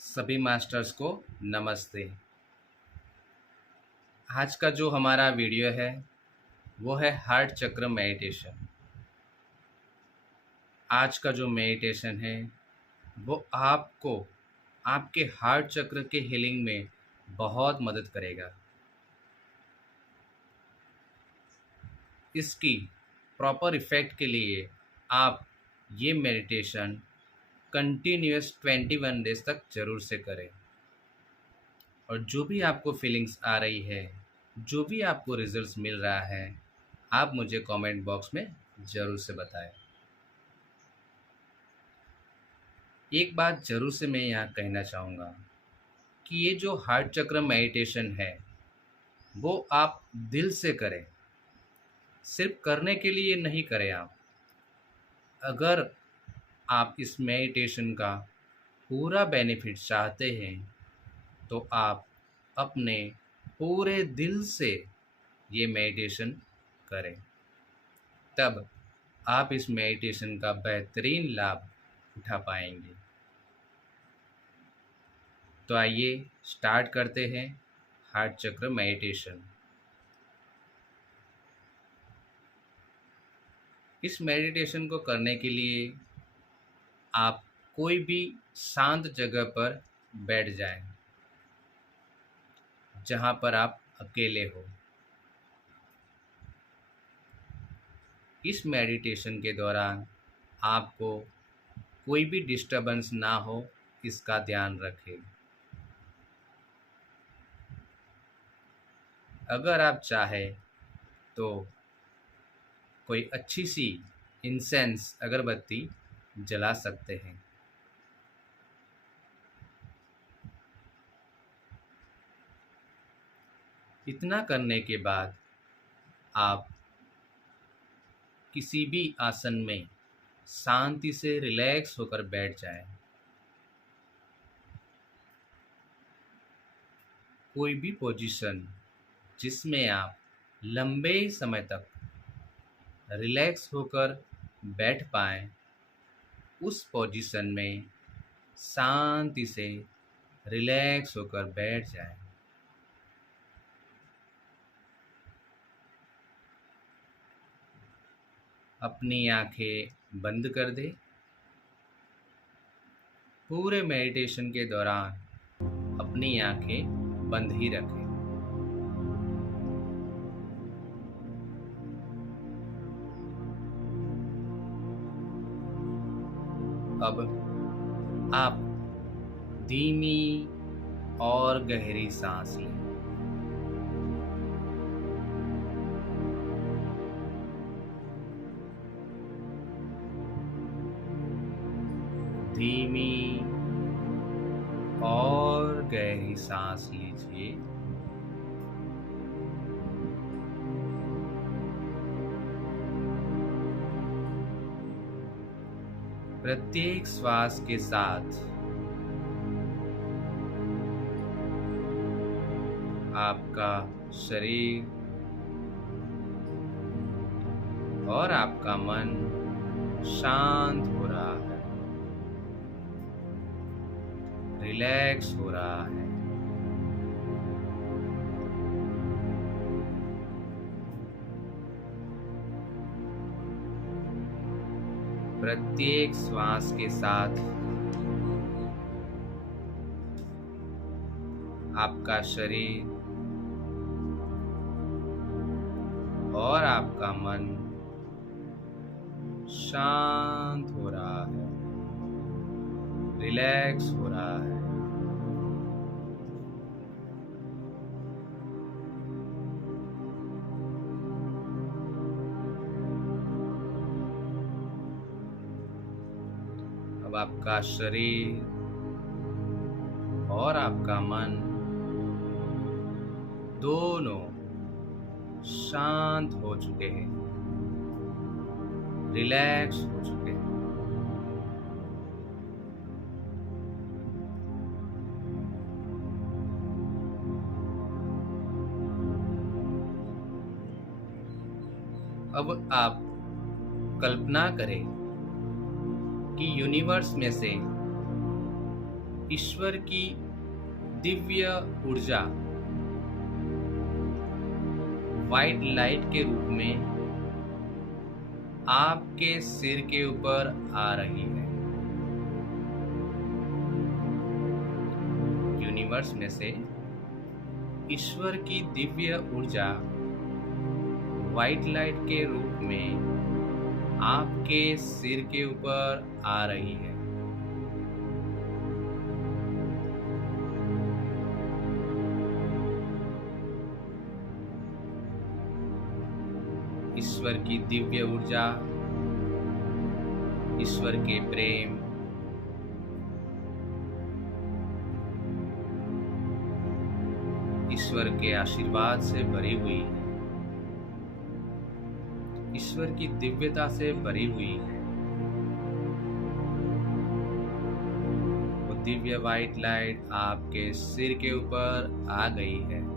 सभी मास्टर्स को नमस्ते। आज का जो हमारा वीडियो है वो है हार्ट चक्र मेडिटेशन। आज का जो मेडिटेशन है वो आपको आपके हार्ट चक्र के हीलिंग में बहुत मदद करेगा। इसकी प्रॉपर इफ़ेक्ट के लिए आप ये मेडिटेशन कंटिन्यूअस 21 डेज तक ज़रूर से करें। और जो भी आपको फीलिंग्स आ रही है, जो भी आपको रिजल्ट्स मिल रहा है, आप मुझे कमेंट बॉक्स में ज़रूर से बताएं। एक बात ज़रूर से मैं यहाँ कहना चाहूँगा कि ये जो हार्ट चक्र मेडिटेशन है वो आप दिल से करें, सिर्फ करने के लिए नहीं करें। आप अगर आप इस मेडिटेशन का पूरा बेनिफिट चाहते हैं तो आप अपने पूरे दिल से ये मेडिटेशन करें, तब आप इस मेडिटेशन का बेहतरीन लाभ उठा पाएंगे। तो आइए स्टार्ट करते हैं हार्ट चक्र मेडिटेशन। इस मेडिटेशन को करने के लिए आप कोई भी शांत जगह पर बैठ जाएं, जहां पर आप अकेले हो। इस मेडिटेशन के दौरान आपको कोई भी डिस्टर्बेंस ना हो, इसका ध्यान रखें। अगर आप चाहें तो कोई अच्छी सी इंसेंस अगरबत्ती जला सकते हैं। इतना करने के बाद आप किसी भी आसन में शांति से रिलैक्स होकर बैठ जाएं। कोई भी पोजीशन जिसमें आप लंबे समय तक रिलैक्स होकर बैठ पाएं, उस पोजीशन में शांति से रिलैक्स होकर बैठ जाएं। अपनी आंखें बंद कर दें। पूरे मेडिटेशन के दौरान अपनी आंखें बंद ही रखें। अब आप धीमी और गहरी सांस लें। धीमी और गहरी सांस लीजिए। प्रत्येक श्वास के साथ आपका शरीर और आपका मन शांत हो रहा है, रिलैक्स हो रहा है। प्रत्येक श्वास के साथ आपका शरीर और आपका मन शांत हो रहा है, रिलैक्स हो रहा है। अब आपका शरीर और आपका मन दोनों शांत हो चुके हैं, रिलैक्स हो चुके हैं। अब आप कल्पना करें कि यूनिवर्स में से ईश्वर की दिव्य ऊर्जा व्हाइट लाइट के रूप में आपके सिर के ऊपर आ रही है। यूनिवर्स में से ईश्वर की दिव्य ऊर्जा व्हाइट लाइट के रूप में आपके सिर के ऊपर आ रही है। ईश्वर की दिव्य ऊर्जा, ईश्वर के प्रेम, ईश्वर के आशीर्वाद से भरी हुई है, ईश्वर की दिव्यता से भरी हुई है। वो दिव्य व्हाइट लाइट आपके सिर के ऊपर आ गई है।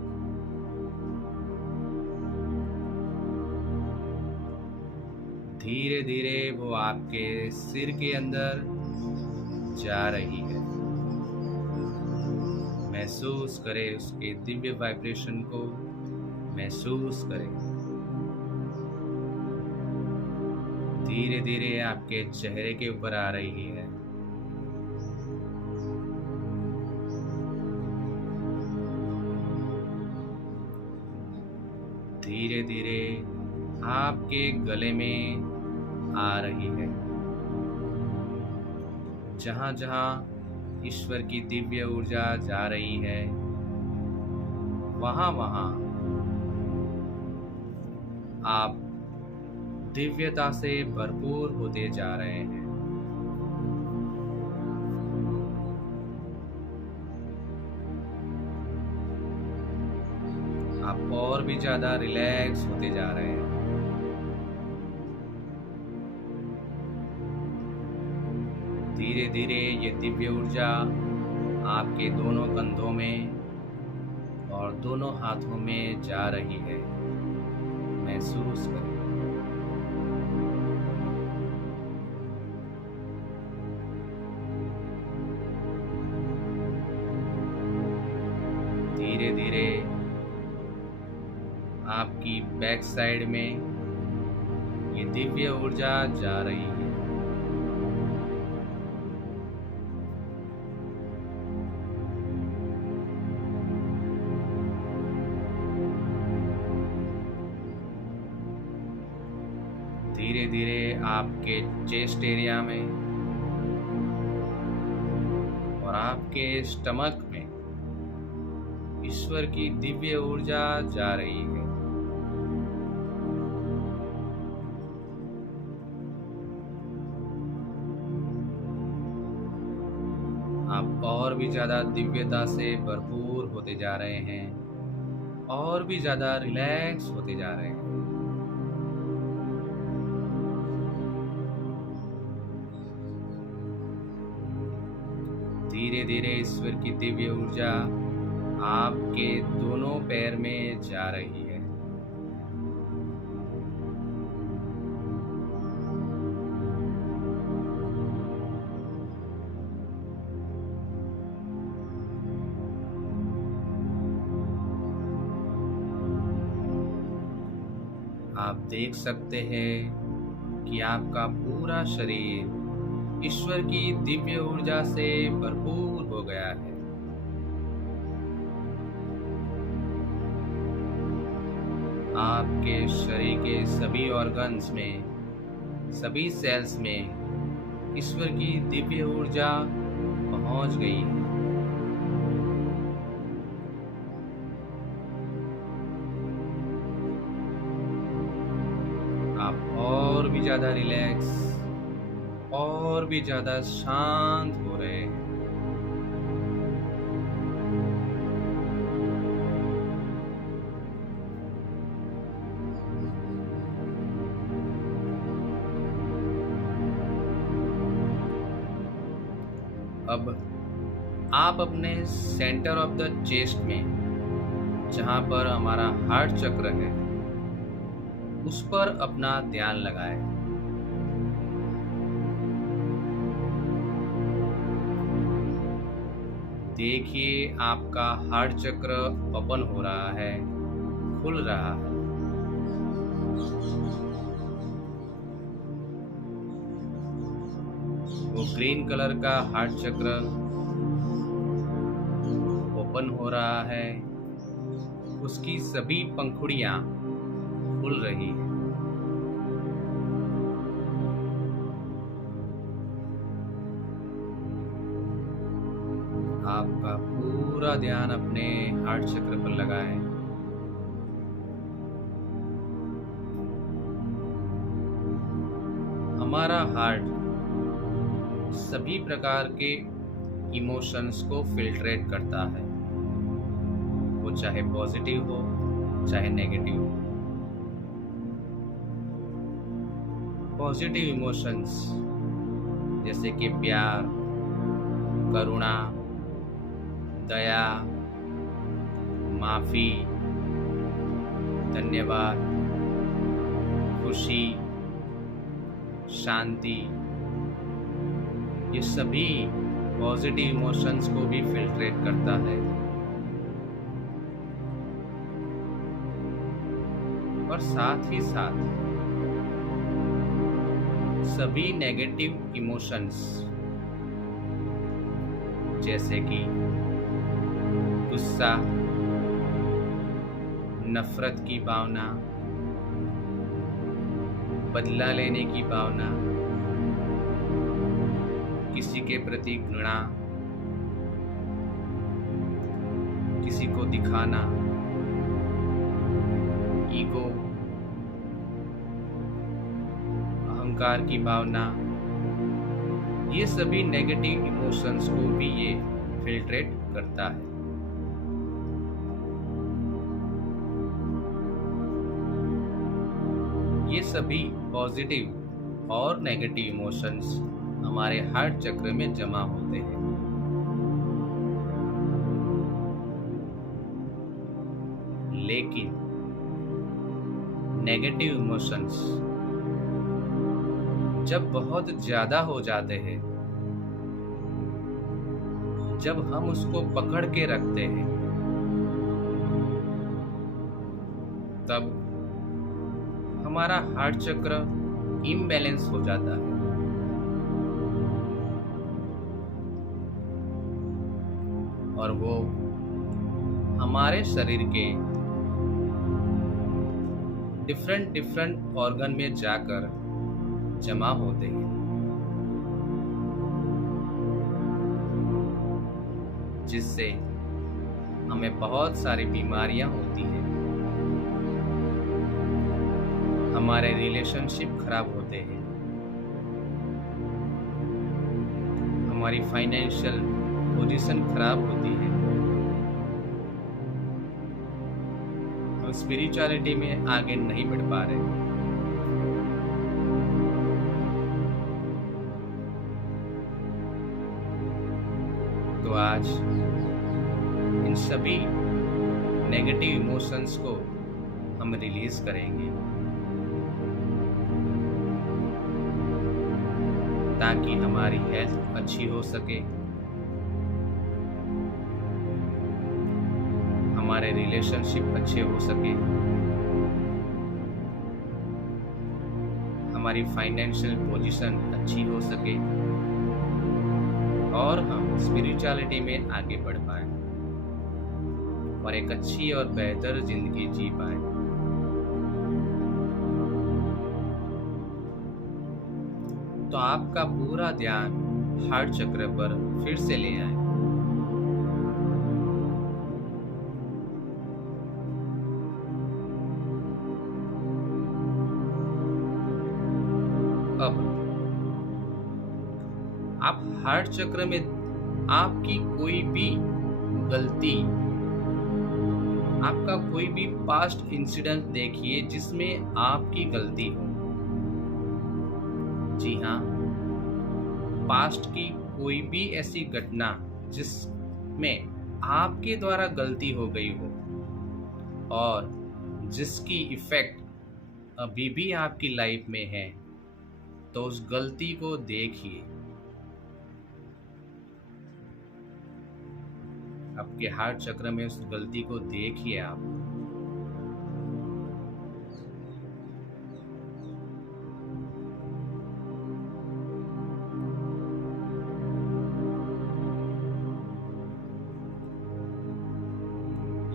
धीरे धीरे वो आपके सिर के अंदर जा रही है। महसूस करें उसके दिव्य वाइब्रेशन को, महसूस करें। धीरे धीरे आपके चेहरे के ऊपर आ रही है। धीरे धीरे आपके गले में आ रही है। जहां जहां ईश्वर की दिव्य ऊर्जा जा रही है, वहां वहां आप दिव्यता से भरपूर होते जा रहे हैं। आप और भी ज्यादा रिलैक्स होते जा रहे हैं। धीरे धीरे ये दिव्य ऊर्जा आपके दोनों कंधों में और दोनों हाथों में जा रही है। महसूस करें। धीरे धीरे आपकी बैक साइड में ये दिव्य ऊर्जा जा रही है। धीरे धीरे आपके चेस्ट एरिया में और आपके स्टमक में ईश्वर की दिव्य ऊर्जा जा रही है। आप और भी ज्यादा दिव्यता से भरपूर होते जा रहे हैं और भी ज्यादा रिलैक्स होते जा रहे हैं। धीरे धीरे ईश्वर की दिव्य ऊर्जा आपके दोनों पैर में जा रही है। आप देख सकते हैं कि आपका पूरा शरीर ईश्वर की दिव्य ऊर्जा से भरपूर हो गया है। आपके शरीर के सभी ऑर्गन्स में, सभी सेल्स में ईश्वर की दिव्य ऊर्जा पहुंच गई है। आप और भी ज्यादा रिलैक्स और भी ज्यादा शांत हो रहे हैं। अब आप अपने सेंटर ऑफ द चेस्ट में, जहां पर हमारा हार्ट चक्र है, उस पर अपना ध्यान लगाएं। देखिए आपका हार्ट चक्र ओपन हो रहा है, खुल रहा है। वो ग्रीन कलर का हार्ट चक्र ओपन हो रहा है, उसकी सभी पंखुड़ियां खुल रही है। आपका पूरा ध्यान अपने हार्ट चक्र पर लगाएं। हमारा हार्ट सभी प्रकार के इमोशंस को फिल्ट्रेट करता है, वो चाहे पॉजिटिव हो चाहे नेगेटिव हो। पॉजिटिव इमोशंस जैसे कि प्यार, करुणा, दया, माफ़ी, धन्यवाद, खुशी, शांति, ये सभी पॉजिटिव इमोशंस को भी फिल्ट्रेट करता है। और साथ ही साथ सभी नेगेटिव इमोशंस जैसे कि गुस्सा, नफरत की भावना, बदला लेने की भावना, किसी के प्रति घृणा, किसी को दिखाना, ईगो, अहंकार की भावना, ये सभी नेगेटिव इमोशंस को भी ये फिल्ट्रेट करता है। ये सभी पॉजिटिव और नेगेटिव इमोशंस हमारे हार्ट चक्र में जमा होते हैं। लेकिन नेगेटिव इमोशंस जब बहुत ज्यादा हो जाते हैं, जब हम उसको पकड़ के रखते हैं, तब हमारा हार्ट चक्र इम्बैलेंस हो जाता है। और वो हमारे शरीर के डिफरेंट ऑर्गन में जाकर जमा होते हैं, जिससे हमें बहुत सारी बीमारियां होती हैं। हमारे रिलेशनशिप खराब होते हैं, हमारी फाइनेंशियल पोजीशन खराब होती है, हम स्पिरिचुअलिटी में आगे नहीं बढ़ पा रहे। तो आज इन सभी नेगेटिव इमोशंस को हम रिलीज करेंगे, ताकि हमारी हेल्थ अच्छी हो सके, हमारे रिलेशनशिप अच्छे हो सके, हमारी फाइनेंशियल पोजीशन अच्छी हो सके और हम स्पिरिचुअलिटी में आगे बढ़ पाएं और एक अच्छी और बेहतर जिंदगी जी पाएं। तो आपका पूरा ध्यान हार्ट चक्र पर फिर से ले आए। अब आप हार्ट चक्र में आपकी कोई भी गलती, आपका कोई भी पास्ट इंसिडेंट देखिए जिसमें आपकी गलती हो। जी हाँ, पास्ट की कोई भी ऐसी घटना जिसमें आपके द्वारा गलती हो गई हो और जिसकी इफेक्ट अभी भी आपकी लाइफ में है, तो उस गलती को देखिए। आपके हार्ट चक्र में उस गलती को देखिए आप।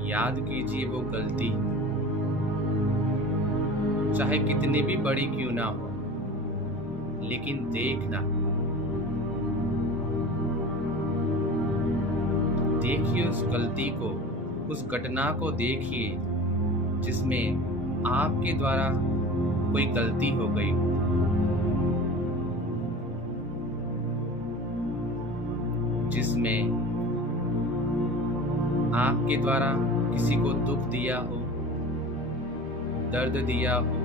याद कीजिए वो गलती, चाहे कितनी भी बड़ी क्यों ना हो, लेकिन देखना, देखिए उस गलती को, उस घटना को देखिए जिसमें आपके द्वारा कोई गलती हो गई हो, जिसमें आपके द्वारा किसी को दुख दिया हो, दर्द दिया हो,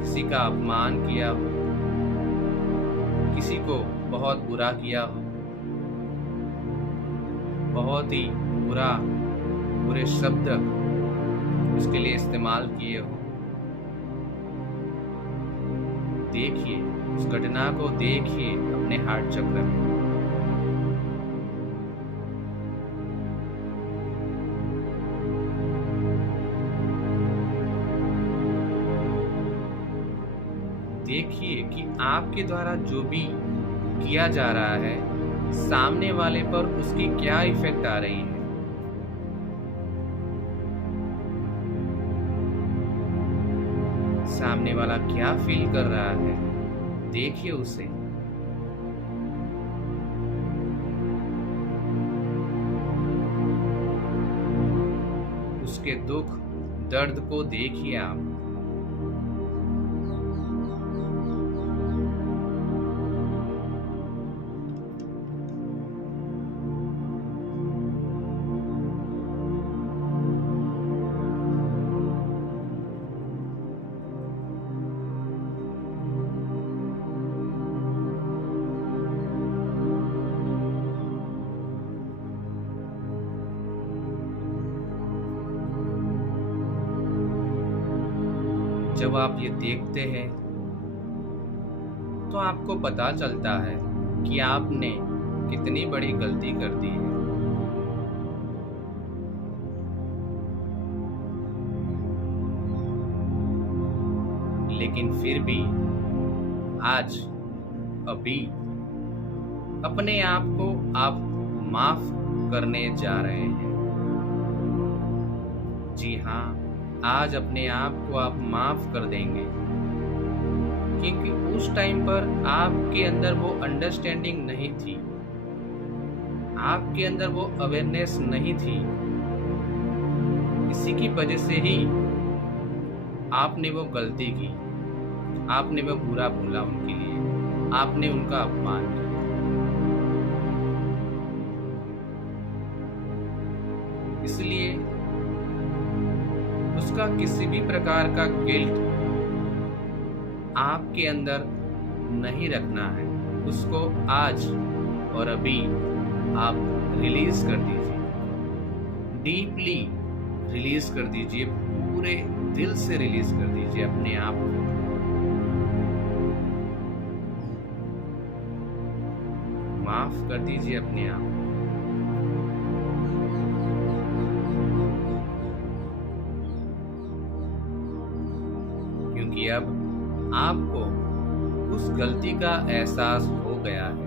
किसी का अपमान किया हो, किसी को बहुत बुरा किया हो, बहुत ही बुरे शब्द उसके लिए इस्तेमाल किए हो। देखिए उस घटना को, देखिए अपने हार्ट चक्र में। देखिए कि आपके द्वारा जो भी किया जा रहा है, सामने वाले पर उसकी क्या इफेक्ट आ रही है। सामने वाला क्या फील कर रहा है, देखिए उसे। उसके दुख दर्द को देखिए आप। जब आप ये देखते हैं तो आपको पता चलता है कि आपने कितनी बड़ी गलती कर दी है। लेकिन फिर भी आज अभी अपने आप को आप माफ करने जा रहे हैं। जी हाँ, आज अपने आप को आप माफ कर देंगे, क्योंकि उस टाइम पर आपके अंदर वो अंडरस्टैंडिंग नहीं थी, आपके अंदर वो अवेयरनेस नहीं थी। इसी की वजह से ही आपने वो गलती की, आपने वो बुरा बोला उनके लिए, आपने उनका अपमान किया। इसलिए उसका किसी भी प्रकार का गिल्ट आपके अंदर नहीं रखना है। उसको आज और अभी आप रिलीज कर दीजिए, डीपली रिलीज कर दीजिए, पूरे दिल से रिलीज कर दीजिए अपने आप को। माफ कर दीजिए अपने आप को। क्योंकि अब आपको उस गलती का एहसास हो गया है।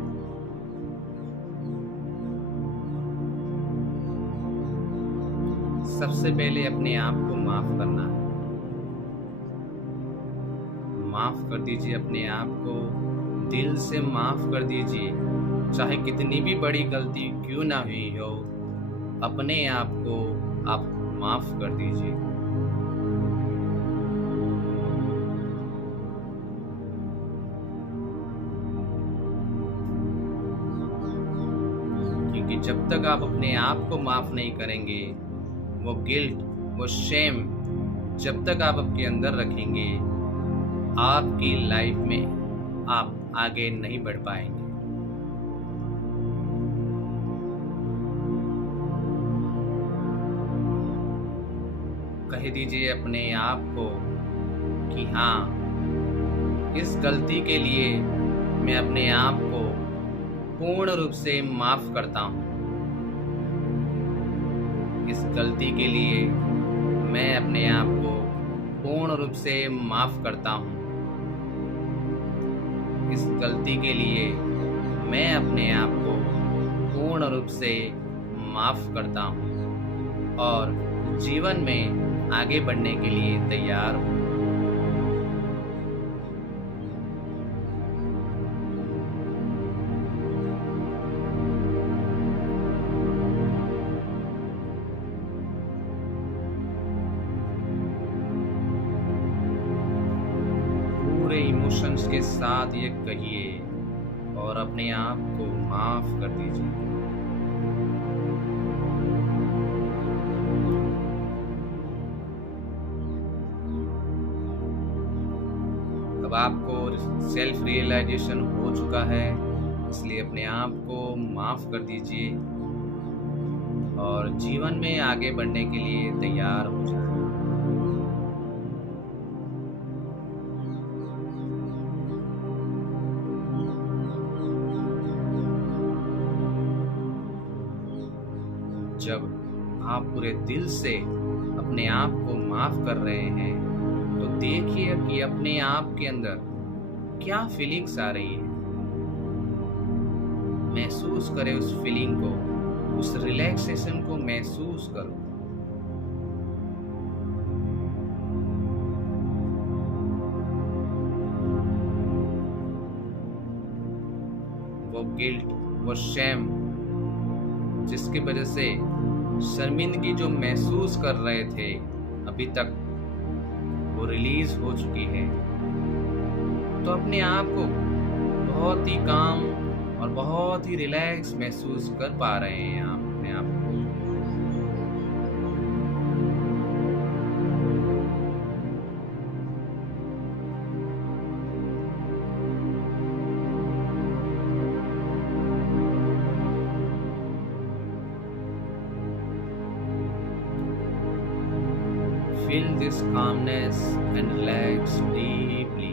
सबसे पहले अपने आप को माफ करना है। माफ कर दीजिए अपने आप को, दिल से माफ कर दीजिए, चाहे कितनी भी बड़ी गलती क्यों ना हुई हो, अपने आप को आप माफ कर दीजिए। क्योंकि जब तक आप अपने आप को माफ नहीं करेंगे, वो गिल्ट, वो शेम जब तक आप आपके अंदर रखेंगे, आपकी लाइफ में आप आगे नहीं बढ़ पाएंगे। कह दीजिए अपने आप को कि हाँ, इस गलती के लिए मैं अपने आप को पूर्ण रूप से माफ करता हूँ। इस गलती के लिए मैं अपने आप को पूर्ण रूप से माफ़ करता हूँ। इस गलती के लिए मैं अपने आप को पूर्ण रूप से माफ़ करता हूँ और जीवन में आगे बढ़ने के लिए तैयार हूँ। पूरे इमोशंस के साथ ये कहिए और अपने आप को माफ़ कर दीजिए। अब आपको सेल्फ रियलाइजेशन हो चुका है, इसलिए अपने आप को माफ़ कर दीजिए और जीवन में आगे बढ़ने के लिए तैयार हो जाए। जब आप पूरे दिल से अपने आप को माफ़ कर रहे हैं तो देखिए कि अपने आप के अंदर क्या फीलिंग्स आ रही है। महसूस करें उस फीलिंग को, उस रिलैक्सेशन को महसूस करो। वो गिल्ट, वो शैम जिसकी वजह से शर्मिंदगी जो महसूस कर रहे थे अभी तक, वो रिलीज हो चुकी है। तो अपने आप को बहुत ही काम और बहुत ही रिलैक्स महसूस कर पा रहे हैं आप अपने आप को। Feel this calmness and relax deeply.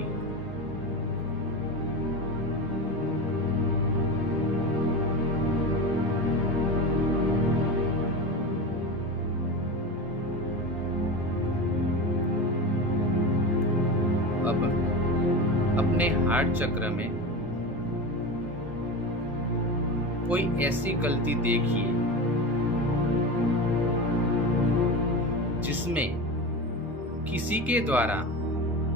अब अपने हार्ट चक्र में कोई ऐसी गलती देखिए जिसमें किसी के द्वारा,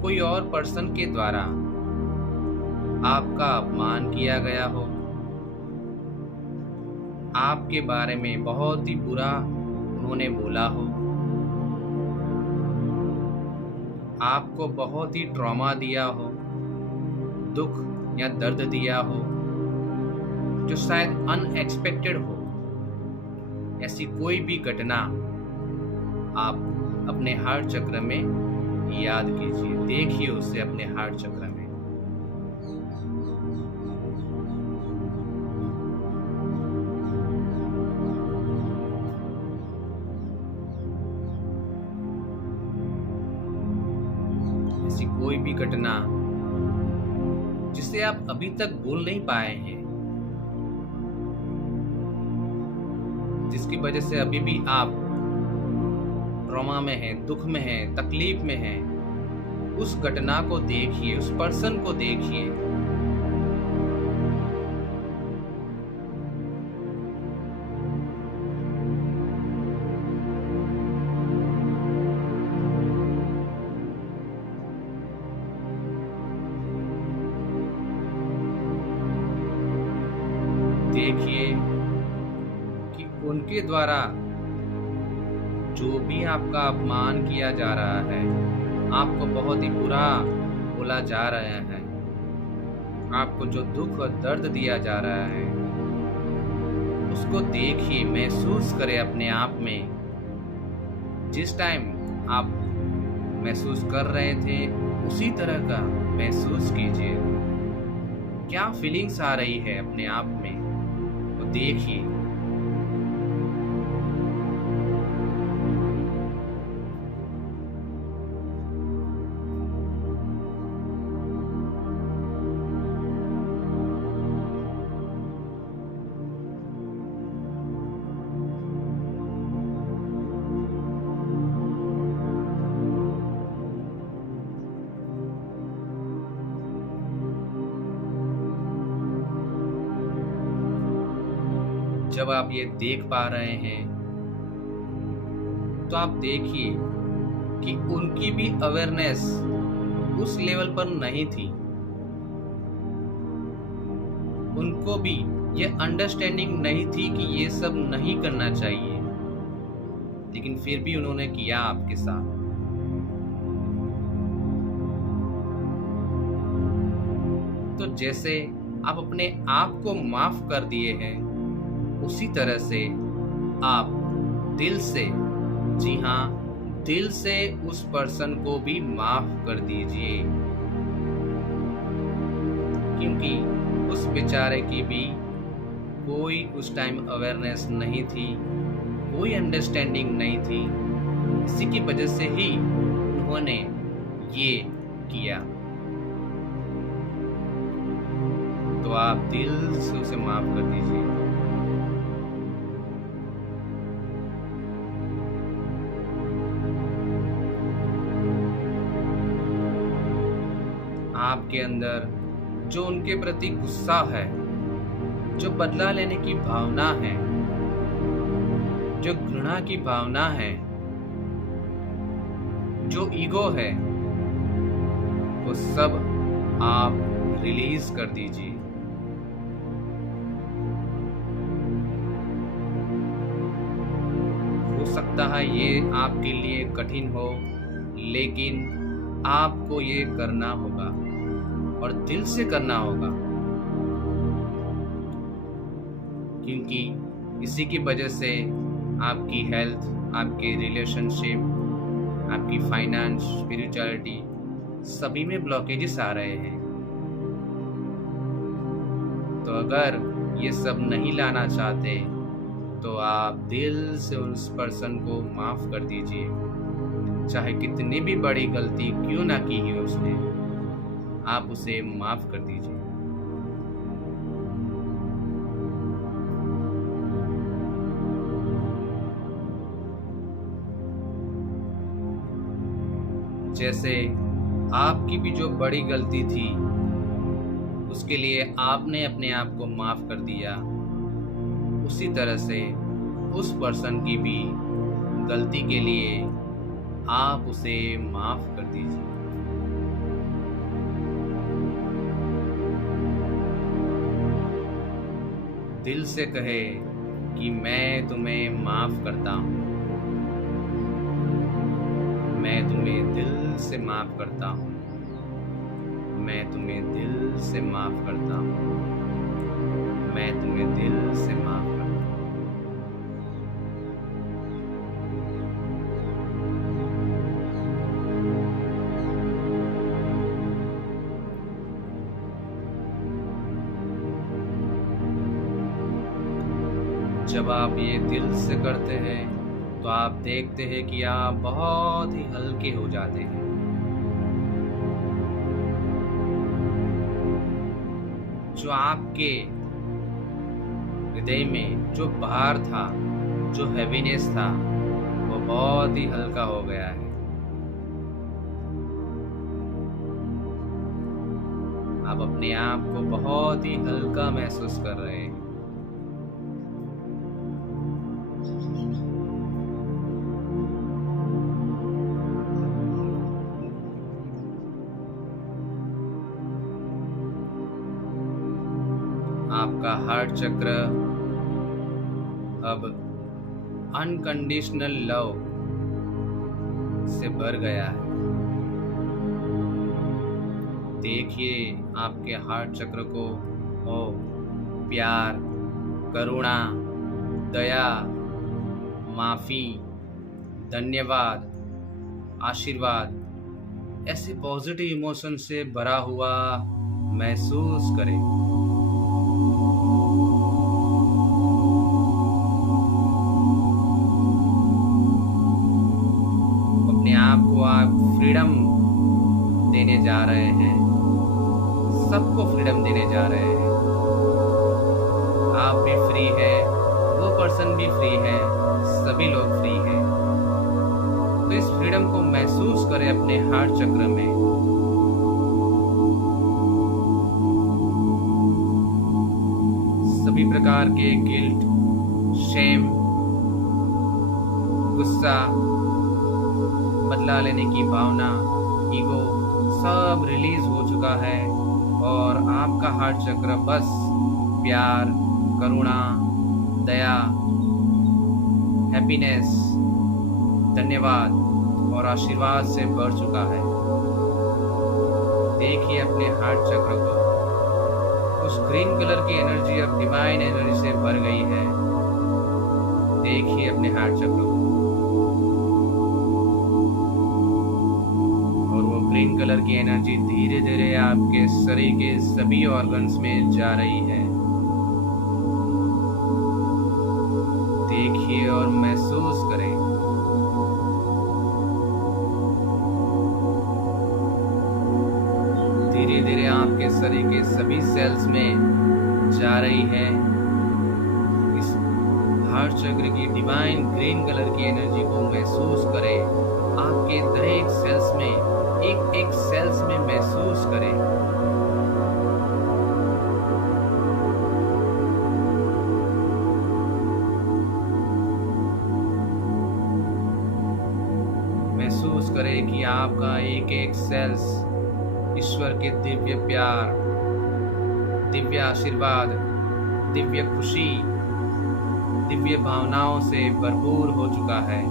कोई और पर्सन के द्वारा आपका अपमान किया गया हो, आपके बारे में बहुत ही बुरा उन्होंने बोला हो, आपको बहुत ही ट्रॉमा दिया हो, दुख या दर्द दिया हो जो शायद अनएक्सपेक्टेड हो। ऐसी कोई भी घटना आप अपने हार्ट चक्र में याद कीजिए, देखिए उसे अपने हार्ट चक्र में। ऐसी कोई भी घटना जिसे आप अभी तक भूल नहीं पाए हैं, जिसकी वजह से अभी भी आप ट्रॉमा में है, दुख में है, तकलीफ में है, उस घटना को देखिए, उस पर्सन को देखिए। देखिए कि उनके द्वारा जो भी आपका अपमान किया जा रहा है, आपको बहुत ही बुरा बोला जा रहा है, आपको जो दुख और दर्द दिया जा रहा है, उसको देखिए, महसूस करें अपने आप में। जिस टाइम आप महसूस कर रहे थे उसी तरह का महसूस कीजिए। क्या फीलिंग्स आ रही है अपने आप में, वो देखिए। जब आप ये देख पा रहे हैं तो आप देखिए कि उनकी भी अवेयरनेस उस लेवल पर नहीं थी। उनको भी ये अंडरस्टैंडिंग नहीं थी कि ये सब नहीं करना चाहिए, लेकिन फिर भी उन्होंने किया आपके साथ। तो जैसे आप अपने आप को माफ कर दिए हैं, उसी तरह से आप दिल से, जी हाँ, दिल से उस पर्सन को भी माफ कर दीजिए, क्योंकि उस बेचारे की भी कोई उस टाइम अवेयरनेस नहीं थी, कोई अंडरस्टैंडिंग नहीं थी। इसी की वजह से ही उन्होंने ये किया। तो आप दिल से उसे माफ कर दीजिए। आपके अंदर जो उनके प्रति गुस्सा है, जो बदला लेने की भावना है, जो घृणा की भावना है, जो ईगो है, वो सब आप रिलीज कर दीजिए। हो सकता है ये आपके लिए कठिन हो, लेकिन आपको ये करना होगा और दिल से करना होगा, क्योंकि इसी की वजह से आपकी हेल्थ, आपके रिलेशनशिप, आपकी फाइनेंस, स्पिरिचुअलिटी, सभी में ब्लॉकेजेस आ रहे हैं। तो अगर ये सब नहीं लाना चाहते तो आप दिल से उस पर्सन को माफ कर दीजिए, चाहे कितनी भी बड़ी गलती क्यों ना की हो उसने, आप उसे माफ कर दीजिए। जैसे आपकी भी जो बड़ी गलती थी, उसके लिए आपने अपने आप को माफ कर दिया, उसी तरह से उस पर्सन की भी गलती के लिए आप उसे माफ कर दीजिए। दिल से कहे कि मैं तुम्हें माफ करता हूँ, मैं तुम्हें दिल से माफ करता हूँ, मैं तुम्हें दिल से माफ करता हूँ, मैं तुम्हें दिल से माफ करता हूँ। जब आप ये दिल से करते हैं तो आप देखते हैं कि आप बहुत ही हल्के हो जाते हैं। जो आपके हृदय में जो भार था, जो हैवीनेस था, वो बहुत ही हल्का हो गया है। आप अपने आप को बहुत ही हल्का महसूस कर रहे हैं। आपका हार्ट चक्र अब अनकंडीशनल लव से भर गया है। देखिए आपके हार्ट चक्र को, ओ प्यार, करुणा, दया, माफ़ी, धन्यवाद, आशीर्वाद, ऐसे पॉजिटिव इमोशन से भरा हुआ महसूस करें। अपने आप को आप फ्रीडम देने जा रहे हैं, सबको फ्रीडम देने जा रहे हैं। आप भी फ्री है, वो पर्सन भी फ्री है, सभी लोग फ्री हैं। तो इस फ्रीडम को महसूस करें अपने हार्ट चक्र में। सभी प्रकार के गिल्ट, शेम, गुस्सा, बदला लेने की भावना, ईगो सब रिलीज हो चुका है और आपका हार्ट चक्र बस प्यार, करुणा, दया, हैप्पीनेस, धन्यवाद और आशीर्वाद से भर चुका है। देखिए अपने हार्ट चक्र को, उस ग्रीन कलर की एनर्जी अब डिवाइन एनर्जी से भर गई है। देखिए अपने हार्ट चक्र को और वो ग्रीन कलर की एनर्जी धीरे धीरे आपके शरीर के सभी ऑर्गन्स में जा रही है। देखिए और महसूस करें। धीरे धीरे आपके शरीर के सभी सेल्स में जा रही है। इस हार्ट चक्र की डिवाइन ग्रीन कलर की एनर्जी को महसूस करें। आपके हर एक सेल्स में, एक एक सेल्स में महसूस करें। महसूस करें कि आपका एक एक सेल्स ईश्वर के दिव्य प्यार, दिव्य आशीर्वाद, दिव्य खुशी, दिव्य भावनाओं से भरपूर हो चुका है।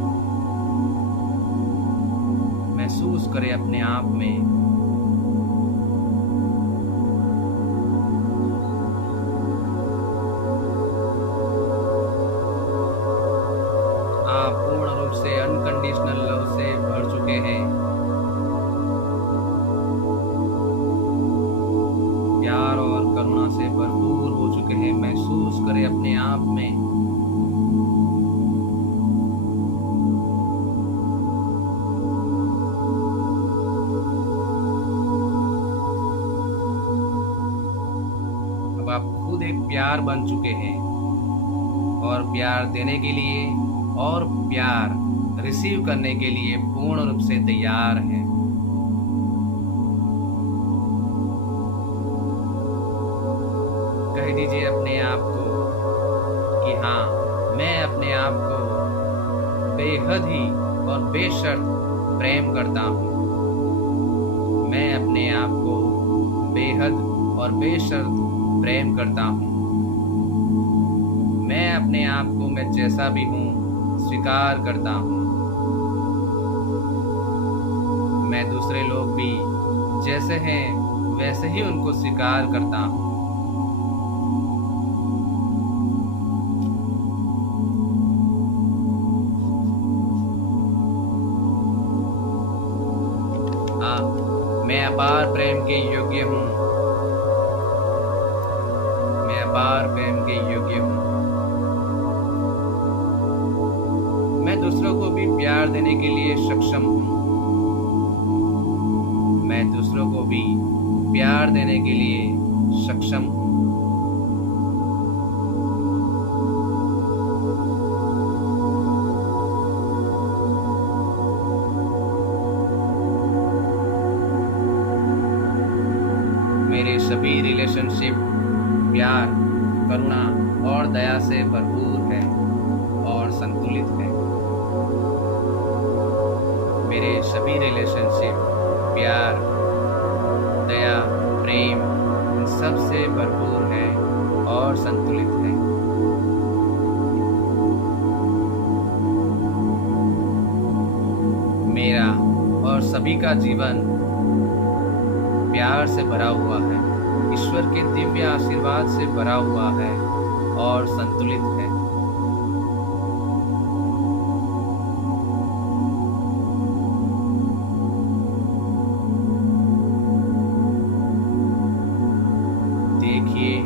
महसूस करें अपने आप में। आप पूर्ण रूप से अनकंडीशनल लव से भर चुके हैं। प्यार और करुणा से भरपूर हो चुके हैं। महसूस करें अपने आप में। अब आप खुद एक प्यार बन चुके हैं और प्यार देने के लिए और प्यार रिसीव करने के लिए पूर्ण रूप से तैयार हैं। कह दीजिए अपने आप को कि हाँ, मैं अपने आप को बेहद ही और बेशर्त प्रेम करता हूँ। मैं अपने आप को बेहद और बेशर्त प्रेम करता हूँ। मैं अपने आप को मैं जैसा भी हूँ स्वीकार करता हूँ। मैं दूसरे लोग भी जैसे हैं वैसे ही उनको स्वीकार करता हूँ। मैं अपार प्रेम के योग्य हूँ। मैं अपार प्रेम के योग्य हूँ। मैं दूसरों को भी प्यार देने के लिए सक्षम हूँ। मैं दूसरों को भी प्यार देने के लिए सक्षम हूँ। मेरे सभी रिलेशनशिप प्यार, करुणा और दया से भरपूर है और संतुलित है। मेरे सभी रिलेशनशिप प्यार, दया, प्रेम इन सब से भरपूर है और संतुलित है। मेरा और सभी का जीवन प्यार से भरा हुआ है, ईश्वर के दिव्य आशीर्वाद से भरा हुआ है और संतुलित है। देखिए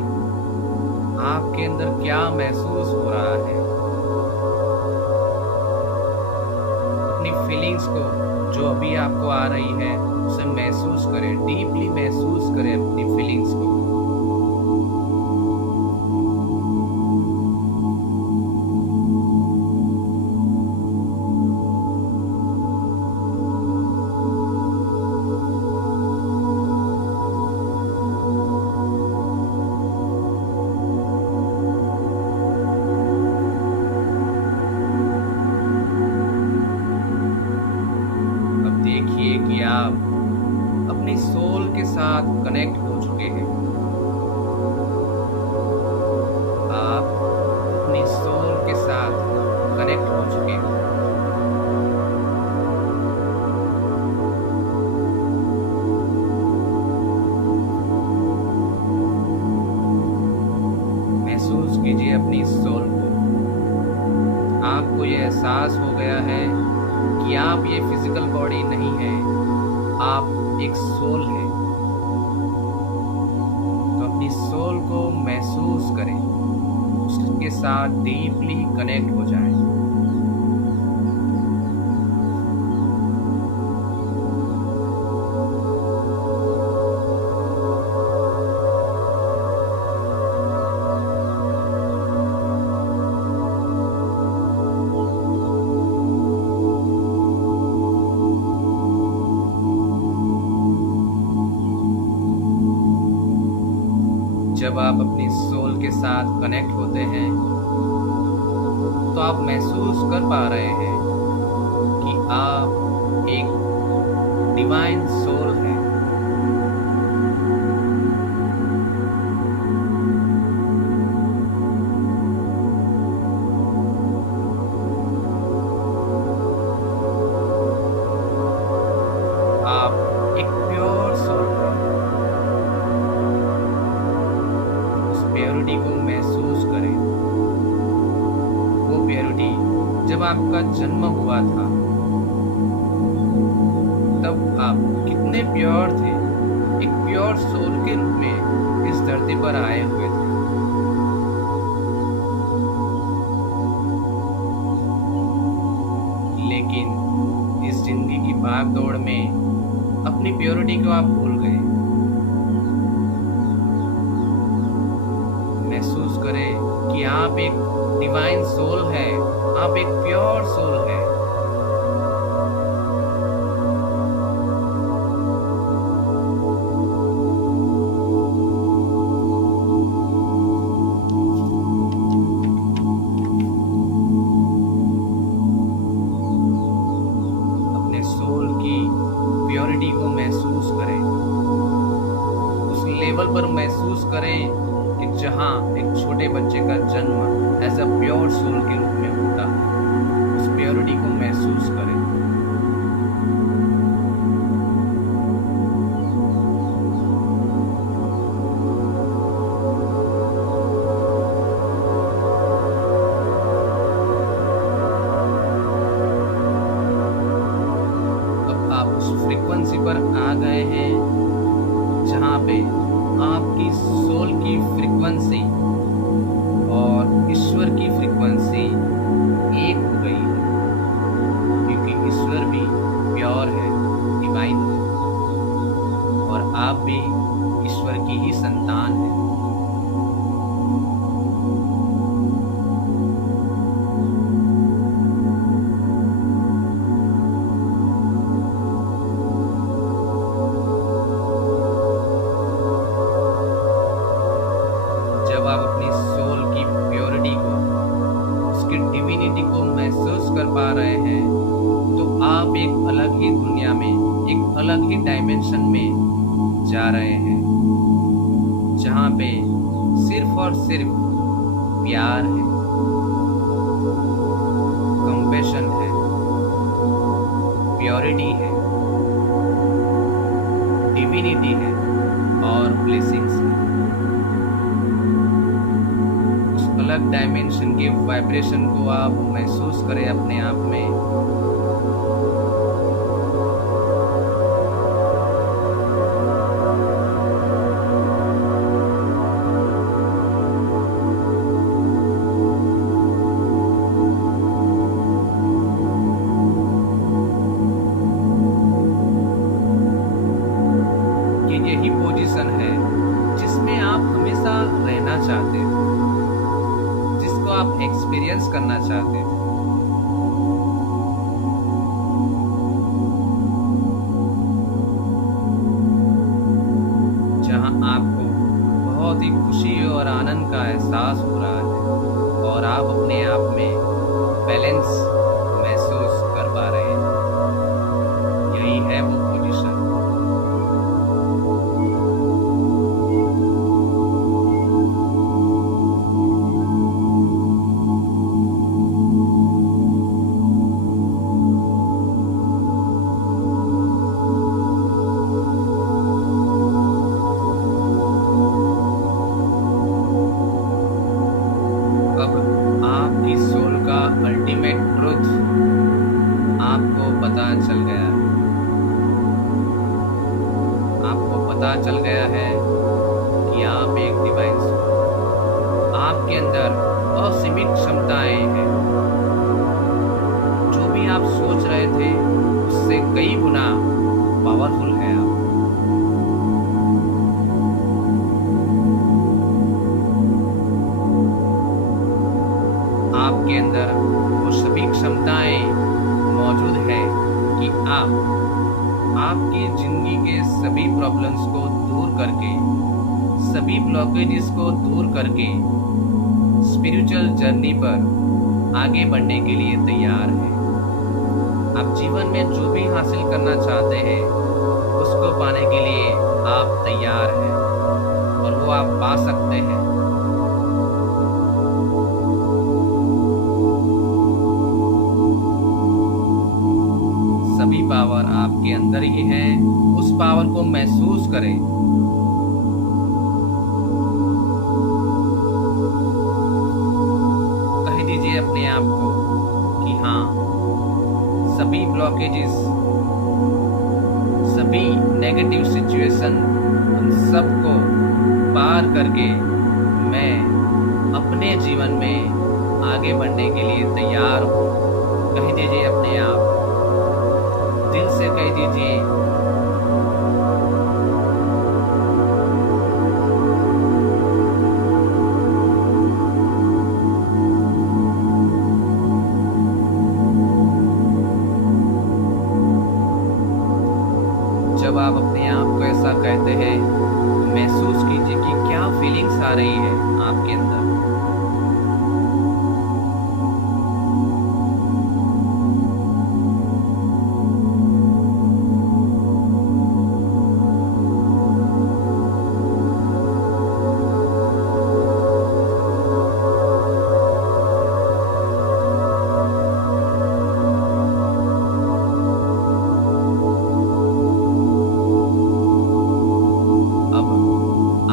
आपके अंदर क्या महसूस हो रहा है। अपनी फीलिंग्स को जो अभी आपको आ रही है उसे महसूस करें, डीपली महसूस करें अपनी फीलिंग्स को। कनेक्ट हो चुके हैं। आप अपनी सोल के साथ कनेक्ट हो चुके हैं। महसूस कीजिए अपनी सोल को। आपको ये एहसास हो गया है कि आप ये फिजिकल बॉडी नहीं है, आप एक सोल है। तो अपनी सोल को महसूस करें, उसके साथ डीपली कनेक्ट हो जाएं। जब आप अपनी सोल के साथ कनेक्ट होते हैं तो आप महसूस कर पा रहे हैं कि आप एक डिवाइन सोल हैं। आप एक प्योर सोल हैं। प्योरिटी को महसूस करें। वो प्योरिटी जब आपका जन्म हुआ था तब आप कितने प्योर थे, एक प्योर सोल के रूप में इस धरती पर आए हुए थे। लेकिन इस जिंदगी की भाग दौड़ में अपनी प्योरिटी को आप भूल गए। महसूस करें कि आप एक डिवाइन सोल है, आप एक प्योर सोल है। अपने सोल की प्योरिटी को महसूस करें, उस लेवल पर महसूस करें कि जहाँ एक छोटे बच्चे का जन्म एज अ प्योर सोल के रूप में होता है, उस प्योरिटी को महसूस करें। अब आप उस फ्रीक्वेंसी पर आ गए हैं जहाँ पे आपकी सोल की फ्रीक्वेंसी और ईश्वर की फ्रीक्वेंसी एक हो गई है, क्योंकि ईश्वर भी प्योर है, डिवाइन है, और आप भी ईश्वर की ही संतान हैं। जब आप अपनी सोल की प्योरिटी को, उसकी डिविनिटी को महसूस कर पा रहे हैं तो आप एक अलग ही दुनिया में, एक अलग ही डायमेंशन में जा रहे हैं, जहाँ पे सिर्फ और सिर्फ प्यार है, कंपैशन है, प्योरिटी है, डिविनिटी है और ब्लेसिंग्स है। अलग डायमेंशन के वाइब्रेशन को आप महसूस करें अपने आप में। ये यही पोजीशन है जिसमें आप हमेशा रहना चाहते थे, जिसको आप एक्सपीरियंस करना चाहते थे। जहां आपको बहुत ही खुशी और आनंद का एहसास हो रहा है और आप अपने आप में बैलेंस महसूस कर पा रहे हैं। यही है वो पोजीशन। पता चल गया है कि आप एक डिवाइन सोल, आपके अंदर असीमित क्षमताएं हैं। जो भी आप सोच रहे थे उससे कई गुना पावरफुल है आप। आपके अंदर वो सभी क्षमताएं मौजूद है कि आप आपकी ज़िंदगी के सभी प्रॉब्लम्स को दूर करके, सभी ब्लॉकेजेस को दूर करके स्पिरिचुअल जर्नी पर आगे बढ़ने के लिए तैयार हैं। आप जीवन में जो भी हासिल करना चाहते हैं उसको पाने के लिए आप तैयार हैं और वो आप पा सकते हैं। सभी पावर आपके अंदर ही है, उस पावर को महसूस करें। कह दीजिए अपने आप को कि हाँ, सभी ब्लॉकेजेस, सभी नेगेटिव सिचुएशन, उन सबको पार करके मैं अपने जीवन में आगे बढ़ने के लिए तैयार हूँ। कह दीजिए अपने आप, दिल से कह दीजिए। जब आप अपने आप को ऐसा कहते हैं तो महसूस कीजिए कि क्या फीलिंग्स आ रही है आपके अंदर।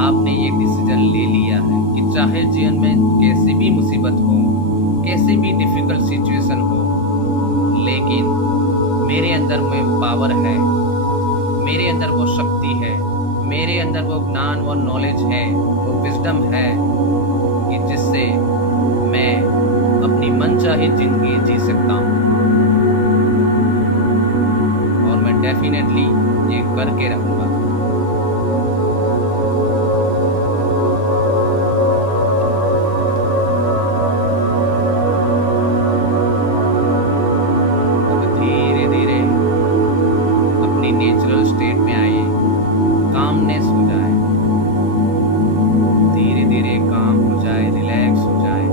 आपने ये डिसीजन ले लिया है कि चाहे जीवन में कैसी भी मुसीबत हो, कैसी भी डिफ़िकल्ट सिचुएशन हो, लेकिन मेरे अंदर में पावर है, मेरे अंदर वो शक्ति है, मेरे अंदर वो ज्ञान, वो नॉलेज है, वो विजडम है कि जिससे मैं अपनी मनचाही ज़िंदगी जी सकता हूँ। और मैं डेफिनेटली ये करके रहूँगा। नेचुरल स्टेट में आइए, कामनेस हो जाए, धीरे धीरे काम हो जाए, रिलैक्स हो जाए।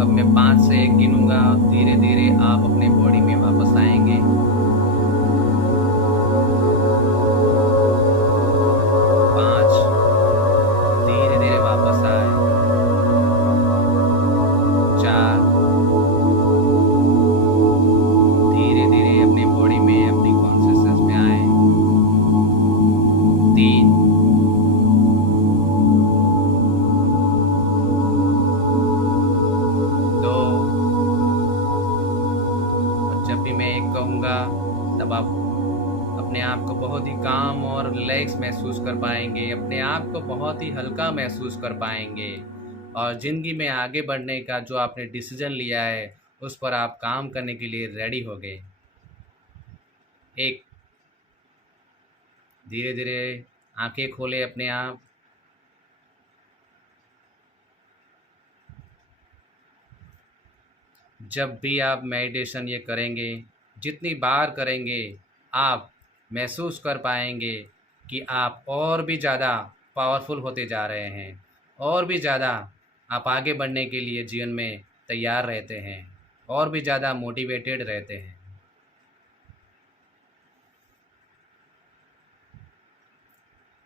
अब मैं 5 से 1 गिनूंगा, धीरे धीरे आप अपने बॉडी में वापस आएंगे। 5, धीरे धीरे वापस आए। 4, धीरे धीरे अपनी बॉडी में, अपनी कॉन्शियसनेस में आए। 3, 2, और जब भी मैं 1 कहूँगा तब आप अपने आप को बहुत ही काम और रिलैक्स महसूस कर पाएंगे, अपने आप को बहुत ही हल्का महसूस कर पाएंगे और ज़िंदगी में आगे बढ़ने का जो आपने डिसीजन लिया है उस पर आप काम करने के लिए रेडी हो गए। 1, धीरे धीरे आंखें खोले अपने आप। जब भी आप मेडिटेशन ये करेंगे, जितनी बार करेंगे, आप महसूस कर पाएंगे कि आप और भी ज़्यादा पावरफुल होते जा रहे हैं, और भी ज़्यादा आप आगे बढ़ने के लिए जीवन में तैयार रहते हैं, और भी ज़्यादा मोटिवेटेड रहते हैं।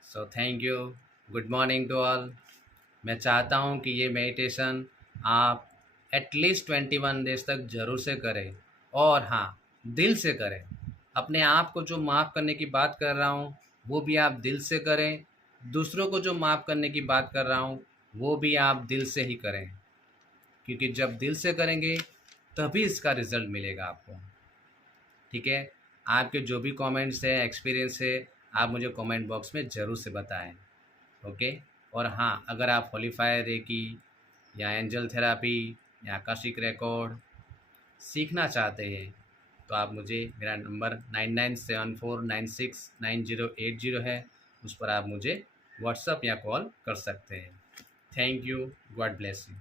So thank you, good morning to all. मैं चाहता हूँ कि ये मेडिटेशन आप एटलीस्ट 21 डेज तक ज़रूर से करें, और हाँ, दिल से करें। अपने आप को जो माफ़ करने की बात कर रहा हूँ वो भी आप दिल से करें, दूसरों को जो माफ़ करने की बात कर रहा हूँ, वो भी आप दिल से ही करें, क्योंकि जब दिल से करेंगे तभी इसका रिज़ल्ट मिलेगा आपको। ठीक है? आपके जो भी कमेंट्स है, एक्सपीरियंस है, आप मुझे कमेंट बॉक्स में ज़रूर से बताएँ। ओके? और हाँ, अगर आप होली फायर रेकी या एंजल थेरापी या आकाशिक रिकॉर्ड सीखना चाहते हैं, तो आप मुझे, मेरा नंबर 9974969080 है, उस पर आप मुझे व्हाट्सएप या कॉल कर सकते हैं। Thank you, God bless you.